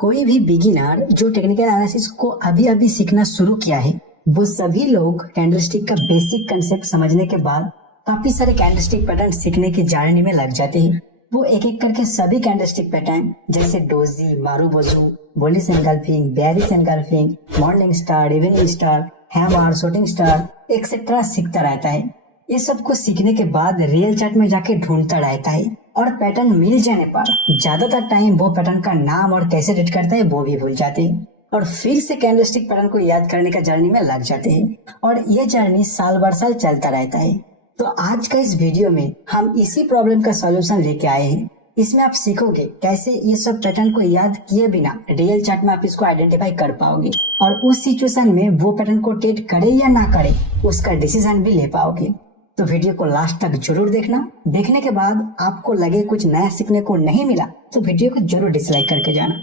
कोई भी बिगिनर जो टेक्निकल एनालिसिस को अभी अभी सीखना शुरू किया है, वो सभी लोग कैंडलस्टिक का बेसिक कंसेप्ट समझने के बाद काफी सारे कैंडलस्टिक पैटर्न सीखने की जर्नी में लग जाते हैं। वो एक एक करके सभी कैंडलस्टिक पैटर्न जैसे doji, marubozu, bullish engulfing, bearish engulfing, morning star, evening star, hammer, shooting star etcetera सीखता रहता है। ये सब कुछ सीखने के बाद रियल चार्ट में जाके ढूंढता रहता है और पैटर्न मिल जाने पर ज्यादातर टाइम वो पैटर्न का नाम और कैसे रीड करता है वो भी भूल जाते हैं और फिर से कैंडलस्टिक पैटर्न को याद करने का जर्नी में लग जाते हैं और ये जर्नी साल भर साल चलता रहता है। तो आज का इस वीडियो में हम इसी प्रॉब्लम का सॉल्यूशन लेके आए हैं। इसमें आप सीखोगे कैसे ये सब पैटर्न को याद किए बिना रियल चार्ट में आप इसको आइडेंटिफाई कर पाओगे और उस सिचुएशन में वो पैटर्न को ट्रेड करे या ना करे उसका डिसीजन भी ले पाओगे। तो वीडियो को लास्ट तक जरूर देखना। देखने के बाद आपको लगे कुछ नया सीखने को नहीं मिला तो वीडियो को जरूर डिसलाइक करके जाना।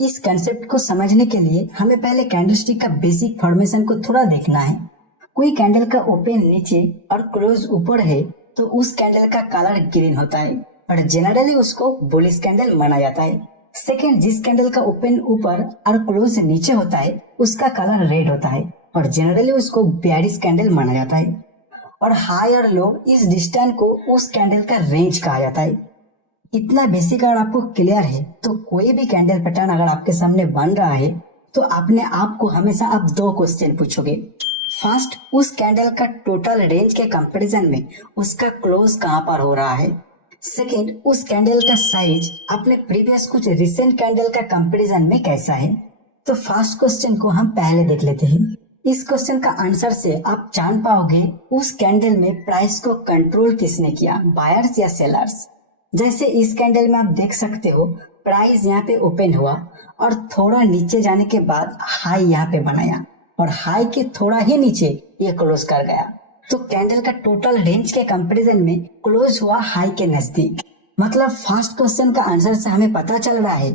इस कंसेप्ट को समझने के लिए हमें पहले कैंडलस्टिक का बेसिक फॉर्मेशन को थोड़ा देखना है। कोई कैंडल का ओपन नीचे और क्लोज ऊपर है तो उस कैंडल का कलर ग्रीन होता है और जनरली उसको बुलिश कैंडल माना जाता है। सेकेंड, जिस कैंडल का ओपन ऊपर और क्लोज नीचे होता है उसका कलर रेड होता है और जनरली उसको बेयरिश कैंडल माना जाता है। और हाई और लो इस डिस्टेंस को उस कैंडल का रेंज कहा जाता है। इतना बेसिक अगर आपको क्लियर है तो कोई भी कैंडल पैटर्न अगर आपके सामने बन रहा है तो अपने आप को हमेशा आप दो क्वेश्चन पूछोगे। फर्स्ट, उस कैंडल का टोटल रेंज के कंपैरिजन में उसका क्लोज कहां पर हो रहा है। सेकेंड, उस कैंडल का साइज अपने प्रीवियस कुछ रिसेंट कैंडल का कंपैरिजन में कैसा है। तो फर्स्ट क्वेश्चन को हम पहले देख लेते हैं। इस क्वेश्चन का आंसर से आप जान पाओगे उस कैंडल में प्राइस को कंट्रोल किसने किया, बायर्स या सेलर्स। जैसे इस कैंडल में आप देख सकते हो प्राइस यहाँ पे ओपन हुआ और थोड़ा नीचे जाने के बाद हाई यहाँ पे बनाया और हाई के थोड़ा ही नीचे ये क्लोज कर गया। तो कैंडल का टोटल रेंज के कंपैरिजन में क्लोज हुआ हाई के नजदीक। मतलब फर्स्ट क्वेश्चन का आंसर से हमें पता चल रहा है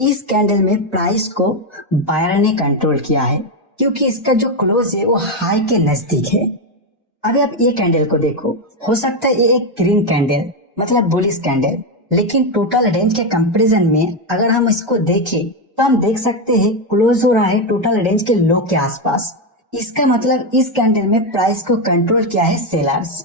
इस कैंडल में प्राइस को बायर ने कंट्रोल किया है क्योंकि इसका जो क्लोज है वो हाई के नजदीक है। अभी आप ये कैंडल को देखो, हो सकता है ये एक ग्रीन कैंडल मतलब बुलिश कैंडल, लेकिन टोटल रेंज के कंपैरिजन में अगर हम इसको देखें तो हम देख सकते हैं क्लोज हो रहा है टोटल रेंज के लो के आसपास। इसका मतलब इस कैंडल में प्राइस को कंट्रोल किया है सेलर्स।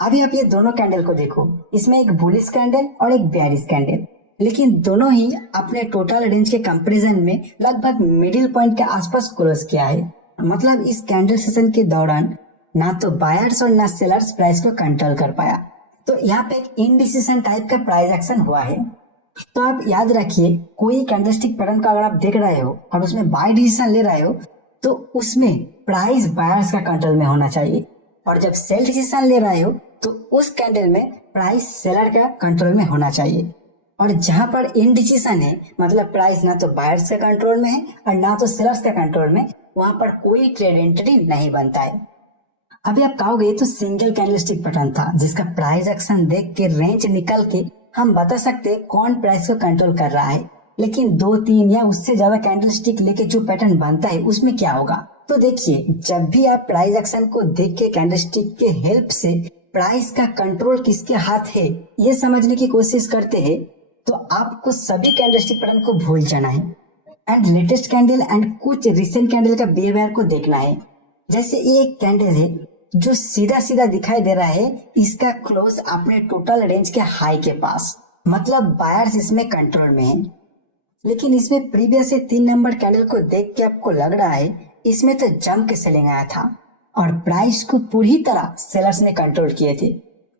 अभी आप ये दोनों कैंडल को देखो, इसमें एक बुलिश कैंडल और एक बेयरिश कैंडल, लेकिन दोनों ही अपने टोटल रेंज के कंपैरिजन में लगभग मिडिल पॉइंट के आसपास क्लोज किया है। मतलब इस कैंडल सेशन के दौरान ना तो बायर्स और ना सेलर्स प्राइस को कंट्रोल कर पाया। तो यहाँ पे एक इनडिसीजन टाइप का प्राइस एक्शन हुआ है। तो आप याद रखिए कोई कैंडलस्टिक पैटर्न का अगर आप देख रहे हो और उसमें बाय डिसीजन ले रहे हो तो उसमें प्राइस बायर्स का कंट्रोल में होना चाहिए और जब सेल डिसीजन ले रहे हो तो उस कैंडल में प्राइस सेलर का कंट्रोल में होना चाहिए। और जहां पर इनडिसीजन है मतलब प्राइस ना तो बायर्स का कंट्रोल में है और ना तो सेलर्स का कंट्रोल में, वहां पर कोई ट्रेड एंटिटी नहीं बनता है। अभी आप कहोगे तो सिंगल कैंडलस्टिक पैटर्न था जिसका प्राइस एक्शन देख के रेंज निकल के हम बता सकते कौन प्राइस को कंट्रोल कर रहा है, लेकिन 2-3 या उससे ज्यादा कैंडलस्टिक लेके जो पैटर्न बनता है उसमें क्या होगा। तो देखिए जब भी आप प्राइस एक्शन को देख के कैंडलस्टिक के हेल्प से प्राइस का कंट्रोल किसके हाथ है ये समझने की कोशिश करते हैं तो आपको सभी कैंडलस्टिक पैटर्न को भूल जाना है एंड लेटेस्ट कैंडल एंड कुछ रिसेंट कैंडल का बिहेवियर को देखना है। जैसे ये एक कैंडल है जो सीधा सीधा दिखाई दे रहा है, इसका क्लोज अपने टोटल रेंज के हाई के पास, मतलब बायर्स इसमें कंट्रोल में है। लेकिन इसमें प्रीवियस से 3 नंबर कैंडल को देख के आपको लग रहा है इसमें तो जम के सेलिंग आया था और प्राइस को पूरी तरह सेलर्स ने कंट्रोल किए थे।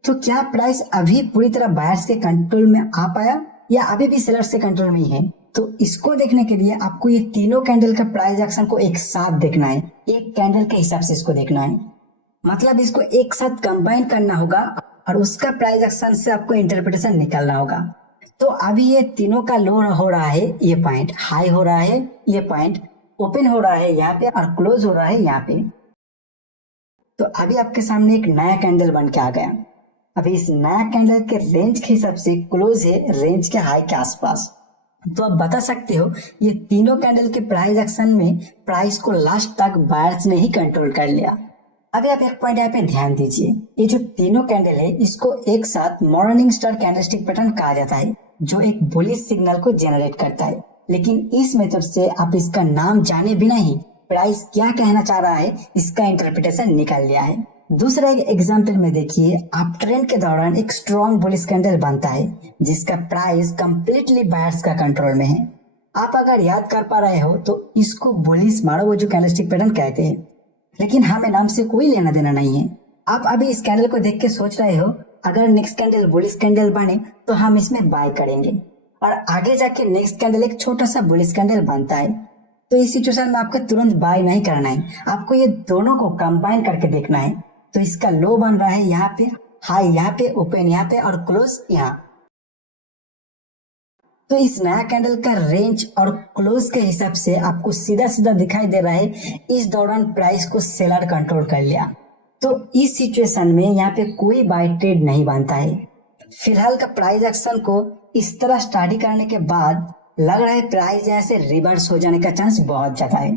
तो क्या प्राइस अभी पूरी तरह बायर्स के कंट्रोल में आ पाया या अभी भी सेलर्स के कंट्रोल में ही है। तो इसको देखने के लिए आपको ये तीनों कैंडल का प्राइस एक्शन को एक साथ देखना है, एक कैंडल के हिसाब से इसको देखना है। मतलब इसको एक साथ कंबाइन करना होगा और उसका प्राइस एक्शन से आपको इंटरप्रिटेशन निकालना होगा। तो अभी ये तीनों का लो हो रहा है, ये पॉइंट हाई हो रहा है, ये पॉइंट ओपन हो रहा है यहाँ पे और क्लोज हो रहा है यहाँ पे। तो अभी आपके सामने एक नया कैंडल बन के आ गया। अभी इस नया कैंडल के रेंज के हिसाब से क्लोज है रेंज के हाई के आसपास। तो आप बता सकते हो ये तीनों कैंडल के प्राइस एक्शन में प्राइस को लास्ट तक बायर्स ने ही कंट्रोल कर लिया। अभी आप एक पॉइंट यहाँ पे ध्यान दीजिए, ये जो तीनों कैंडल है इसको एक साथ मॉर्निंग स्टार कैंडलस्टिक पैटर्न कहा जाता है, जो एक बुलिश सिग्नल को जनरेट करता है। लेकिन इस मेथड से आप इसका नाम जाने बिना ही प्राइस क्या कहना चाह रहा है इसका इंटरप्रिटेशन निकाल लिया है। दूसरा एक एग्जांपल में देखिए, आप ट्रेंड के दौरान एक स्ट्रॉन्ग बुलिश कैंडल बनता है जिसका प्राइस कंप्लीटली बायर्स का कंट्रोल में है। आप अगर याद कर पा रहे हो तो इसको बुलिश मारुओजो कैंडलस्टिक पैटर्न कहते हैं, लेकिन हमें नाम से कोई लेना देना नहीं है। आप अभी इस कैंडल को देख के सोच रहे हो अगर नेक्स्ट कैंडल बुलिश कैंडल बने तो हम इसमें बाय करेंगे, और आगे जाके नेक्स्ट कैंडल एक छोटा सा बुलिश कैंडल बनता है, तो इस सिचुएशन में आपको तुरंत बाय नहीं करना है, आपको ये दोनों को कंबाइन करके देखना है। तो इसका लो बन रहा है यहाँ पे, हाई यहाँ पे, ओपन यहाँ पे और क्लोज यहाँ। तो इस नया कैंडल का रेंज और क्लोज के हिसाब से आपको सीधा सीधा दिखाई दे रहा है इस दौरान प्राइस को सेलर कंट्रोल कर लिया। तो इस सिचुएशन में यहाँ पे कोई बाय ट्रेड नहीं बनता है। फिलहाल का प्राइस एक्शन को इस तरह स्टडी करने के बाद लग रहा है प्राइस यहाँ से रिवर्स हो जाने का चांस बहुत ज्यादा है।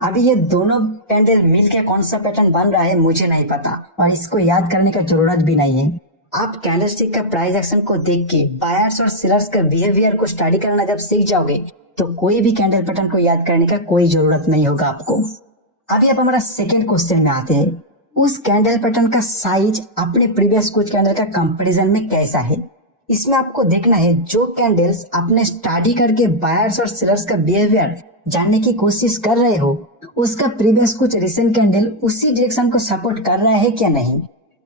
अभी ये दोनों कैंडल मिल के कौन सा पैटर्न बन रहा है मुझे नहीं पता, और इसको याद करने का जरूरत भी नहीं है। आप कैंडलस्टिक का प्राइस एक्शन को देख के बायर्स और सेलर्स का बिहेवियर को स्टडी करना जब सीख जाओगे तो कोई भी कैंडल पैटर्न को याद करने का कोई जरूरत नहीं होगा आपको। अभी आप हमारा सेकेंड क्वेश्चन में आते हैं, उस कैंडल पैटर्न का साइज अपने प्रीवियस कुछ कैंडल का कंपैरिजन में कैसा है। इसमें आपको देखना है जो कैंडल्स आपने स्टडी करके बायर्स और सेलर्स का बिहेवियर जानने की कोशिश कर रहे हो उसका प्रीवियस कुछ रिसेंट कैंडल उसी डायरेक्शन को सपोर्ट कर रहा है क्या नहीं।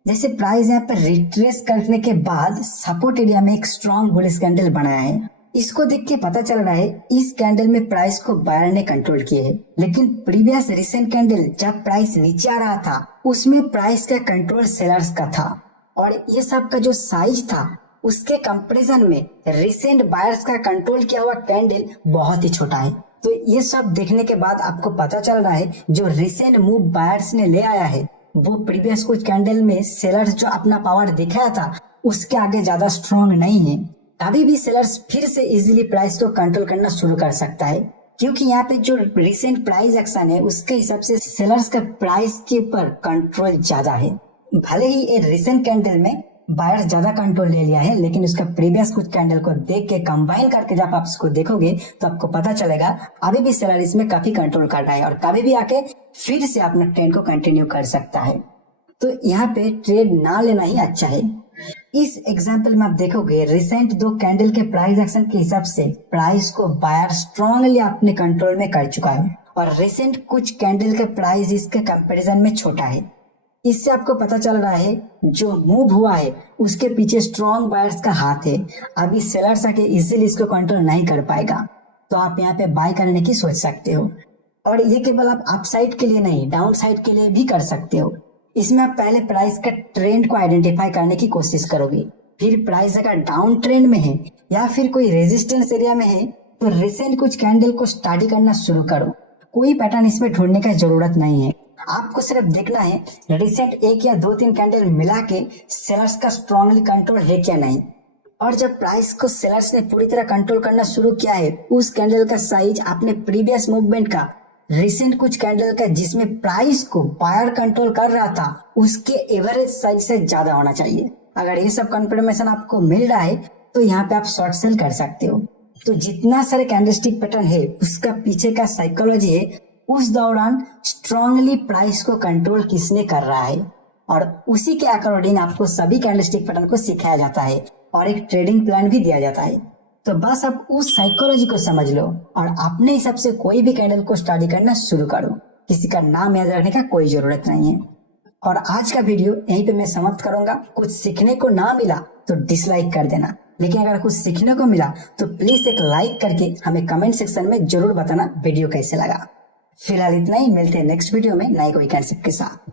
जैसे प्राइस यहाँ पर रिट्रेस करने के बाद सपोर्ट एरिया में एक स्ट्रॉन्ग बुलिश कैंडल बनाया है, इसको देख के पता चल रहा है इस कैंडल में प्राइस को बायर ने कंट्रोल किए है। लेकिन प्रीवियस रिसेंट कैंडल जब प्राइस नीचे आ रहा था उसमें प्राइस का कंट्रोल सेलर्स का था, और ये सब का जो साइज था उसके कंपैरिजन में रिसेंट बायर्स का कंट्रोल किया हुआ कैंडल बहुत ही छोटा है। तो ये सब देखने के बाद आपको पता चल रहा है जो रिसेंट मूव बायर्स ने ले आया है वो प्रीवियस कुछ कैंडल में सेलर्स जो अपना पावर दिखाया था उसके आगे ज्यादा स्ट्रॉन्ग नहीं है। अभी भी सेलर्स फिर से इजीली प्राइस को कंट्रोल करना शुरू कर सकता है, क्योंकि यहाँ पे जो रिसेंट प्राइस एक्शन है उसके हिसाब से सेलर्स का प्राइस के ऊपर कंट्रोल ज्यादा है। भले ही ये रिसेंट कैंडल में बायर्स ज्यादा कंट्रोल ले लिया है, लेकिन उसका प्रीवियस कुछ कैंडल को देख के कंबाइन करके जब आप इसको देखोगे तो आपको पता चलेगा अभी भी सेलर इसमें काफी कंट्रोल कर रहा है और कभी भी आके फिर से अपना ट्रेंड को कंटिन्यू कर सकता है। तो यहाँ पे ट्रेड ना लेना ही अच्छा है। इस एग्जाम्पल में आप देखोगे रिसेंट दो कैंडल के प्राइस एक्शन के हिसाब से प्राइस को बायर स्ट्रांगली अपने कंट्रोल में कर चुका है, और रिसेंट कुछ कैंडल का प्राइस इसके कंपैरिजन में छोटा है। इससे आपको पता चल रहा है जो मूव हुआ है उसके पीछे स्ट्रॉन्ग बायर्स का हाथ है। अभी सेलर्स आके इजीली इसको कंट्रोल नहीं कर पाएगा, तो आप यहाँ पे बाय करने की सोच सकते हो। और ये केवल आप अप साइड के लिए नहीं डाउन साइड के लिए भी कर सकते हो। इसमें आप पहले प्राइस का ट्रेंड को आइडेंटिफाई करने की कोशिश करोगे, फिर प्राइस अगर डाउन ट्रेंड में है या फिर कोई रेजिस्टेंस एरिया में है तो रिसेंट कुछ कैंडल को स्टडी करना शुरू करो। कोई पैटर्न इसमें ढूंढने का जरूरत नहीं है, आपको सिर्फ देखना है रिसेंट एक या दो तीन कैंडल मिला के सेलर्स का स्ट्रांगली कंट्रोल है क्या नहीं। और जब प्राइस को सेलर्स ने पूरी तरह कंट्रोल करना शुरू किया है उस कैंडल का साइज अपने प्रीवियस मूवमेंट का रिसेंट कुछ कैंडल का जिसमें प्राइस को बायर कंट्रोल कर रहा था उसके एवरेज साइज से ज्यादा होना चाहिए। अगर ये सब कंफर्मेशन आपको मिल रहा है तो यहाँ पे आप शॉर्ट सेल कर सकते हो। तो जितना सारे कैंडलस्टिक पैटर्न है उसका पीछे का साइकोलॉजी है उस दौरान स्ट्रांगली प्राइस को कंट्रोल किसने कर रहा है, और उसी के अकॉर्डिंग आपको सभी कैंडलस्टिक पैटर्न को सिखाया जाता है और एक ट्रेडिंग प्लान भी दिया जाता है। तो बस आप उस साइकोलॉजी को समझ लो और अपने हिसाब से कोई भी कैंडल को स्टडी करना शुरू करो। किसी का नाम याद रखने का कोई जरूरत नहीं है। और आज का वीडियो यहीं पे मैं समाप्त करूंगा। कुछ सीखने को ना मिला तो डिसलाइक कर देना, लेकिन अगर कुछ सीखने को मिला तो प्लीज एक लाइक करके हमें कमेंट सेक्शन में जरूर बताना वीडियो कैसे लगा। फिलहाल इतना ही, मिलते हैं नेक्स्ट वीडियो में नए कोई कंसेप्ट के साथ।